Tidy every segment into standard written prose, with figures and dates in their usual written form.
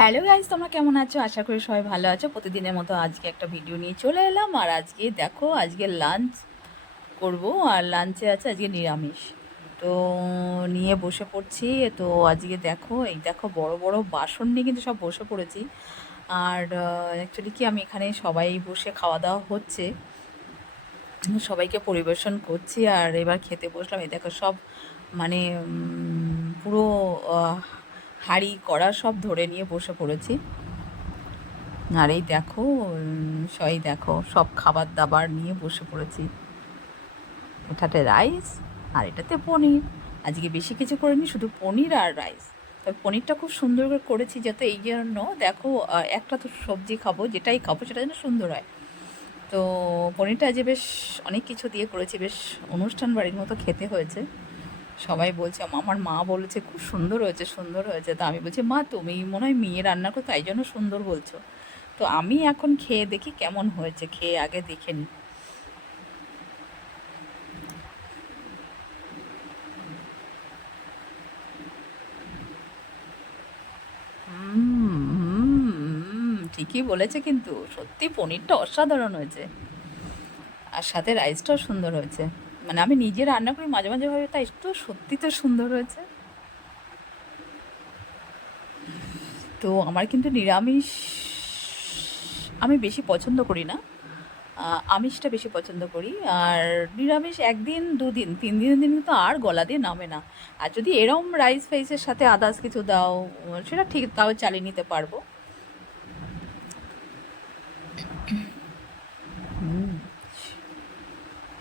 Hello guys, তোমরা কেমন আছো? আশা করি সবাই ভালো আছো। প্রতিদিনের মতো আজকে একটা ভিডিও নিয়ে চলে এলাম। আর আজকে দেখো, আজকে লাঞ্চ করব। আর লাঞ্চে আছে আজকে নিরামিষ। তো নিয়ে বসে পড়ছি। তো আজকে দেখো, এই দেখো বড় বড় বাসন নিয়ে কিন্তু সব বসে পড়েছি। আর অ্যাকচুয়ালি কি, আমি এখানে সবাই বসে খাওয়া দাওয়া হচ্ছে, সবাইকে পরিবেশন করছি। আর এবার খেতে বসলাম। এই দেখো সব মানে পুরো হাঁড়ি কড়া সব ধরে নিয়ে বসে পড়েছি। আর এই দেখো, সবাই দেখো সব খাবার দাবার নিয়ে বসে পড়েছি। এটাতে রাইস আর এটাতে পনির। আজকে বেশি কিছু করিনি, শুধু পনির আর রাইস। তবে পনিরটা খুব সুন্দর করে করেছি, যাতে এই জন্য দেখো একটা তো সবজি খাবো, যেটাই খাবো সেটা যেন সুন্দর হয়। তো পনিরটা আজকে বেশ অনেক কিছু দিয়ে করেছি, বেশ অনুষ্ঠান বাড়ির মতো খেতে হয়েছে। সবাই বলছে, আমার মা বলেছে খুব সুন্দর হয়েছে, সুন্দর হয়েছে। তো আমি বলছি, মা তুমি মনে হয় মেয়ে রান্না করো, তাই জন্য সুন্দর বলছো। তো আমি এখন খেয়ে দেখি কেমন হয়েছে, খেয়ে আগে দেখে নিই। ঠিকই বলেছে, কিন্তু সত্যি পনিরটা অসাধারণ হয়েছে। আর সাথে রাইসটাও সুন্দর হয়েছে। মানে আমি নিজে রান্না করি মাঝে মাঝে ভাবে, তাই তো সত্যি তো সুন্দর হয়েছে। তো আমার কিন্তু নিরামিষ আমি বেশি পছন্দ করি না। আমিষটা বেশি পছন্দ করি। আর নিরামিষ একদিন দুদিন তিন দিনের দিন কিন্তু আর গলা দিয়ে নামে না। আর যদি এরম রাইস ফাইসের সাথে আদার্স কিছু দাও, সেটা ঠিক, তাও চালিয়ে নিতে পারবো।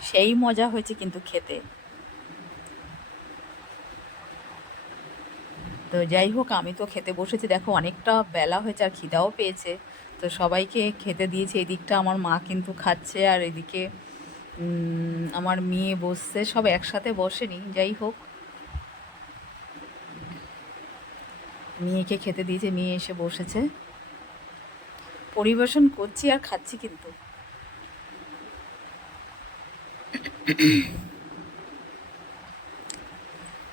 সেই মজা হয়েছে কিন্তু খেতে। তো যাই হোক, আমি তো খেতে বসেছি। দেখো অনেকটা বেলা হয়েছে আর খিদাও পেয়েছে। তো সবাইকে খেতে দিয়েছে। এদিকটা আমার মা কিন্তু খাচ্ছে, আর এদিকে আমার মেয়ে বসছে। সব একসাথে বসেনি, যাই হোক। মেয়েকে খেতে দিয়েছে, মেয়ে এসে বসেছে। পরিবেশন করছি আর খাচ্ছি কিন্তু।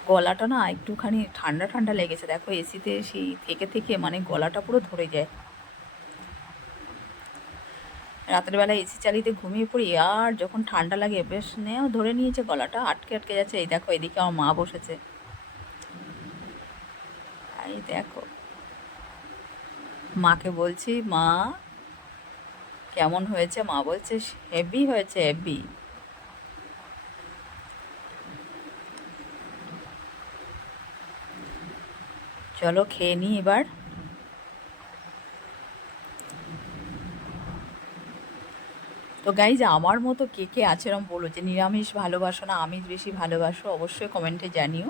গলাটা না একটুখানি ঠান্ডা ঠান্ডা লেগেছে। দেখো এসিতে সেই থেকে থেকে মানে গলাটা পুরো ধরে যায়। রাতের বেলা এসি চালিয়ে ঘুমিয়ে পড়ি, আর যখন ঠান্ডা লাগে বেশ নেও ধরে নিয়েছে, গলাটা আটকে আটকে যাচ্ছে। এই দেখো এদিকে আমার মা বসেছে। এই দেখো, মাকে বলছি, মা কেমন হয়েছে? মা বলছে হেভি হয়েছে, হেভি। চলো খেয়ে নিই এবার। তো গাইজ, আমার মতো কে কে আছে এরম বলো, যে নিরামিষ ভালোবাসো না আমিষ বেশি ভালোবাসো, অবশ্যই কমেন্টে জানিও।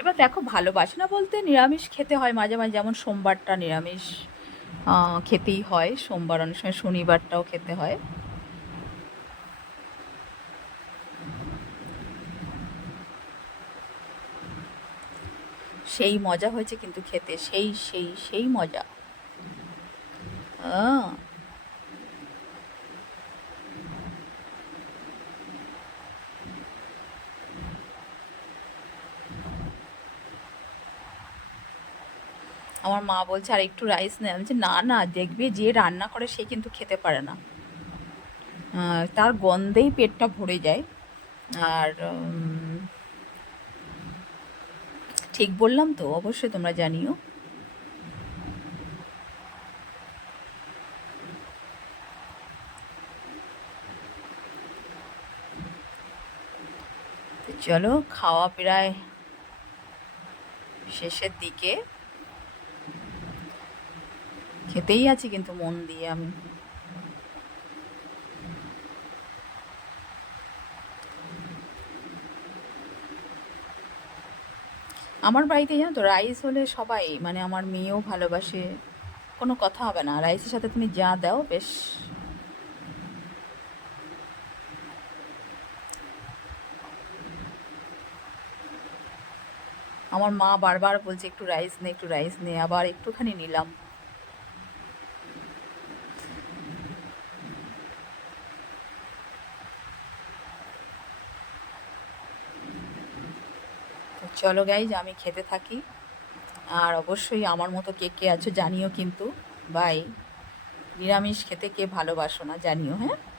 এবার দেখো, ভালোবাসি না বলতে নিরামিষ খেতে হয় মাঝে মাঝে, যেমন সোমবারটা নিরামিষ খেতেই হয়। সোমবার, অনেক সময় শনিবারটাও খেতে হয়। সেই মজা হয়েছে কিন্তু খেতে, সেই সেই সেই মজা। আহ, আমার মা বলছে আর একটু রাইস নে। আমি বলছি, না না, দেখবে যে রান্না করে সে কিন্তু খেতে পারে না। তার গন্ধেই পেটটা ভরে যায়। আর ঠিক বললাম তো? অবশ্যই তোমরা জানিও। তো চলো, খাওয়া প্রায় শেষের দিকে। খেতেই আছি কিন্তু মন দিয়ে আমি। আমার বাড়িতে জানো তো, রাইস হলে সবাই, মানে আমার মেয়েও ভালোবাসে। কোনো কথা হবে না, রাইসের সাথে তুমি যা দাও বেশ। আমার মা বারবার বলছে একটু রাইস নে, একটু রাইস নে, আবার একটুখানি নিলাম। তো চলো গাইজ, আমি খেতে থাকি। আর অবশ্যই আমার মতো কে কে আছো জানিও কিন্তু। বাই। নিরামিষ খেতে কে ভালোবাসো না জানিও, হ্যাঁ।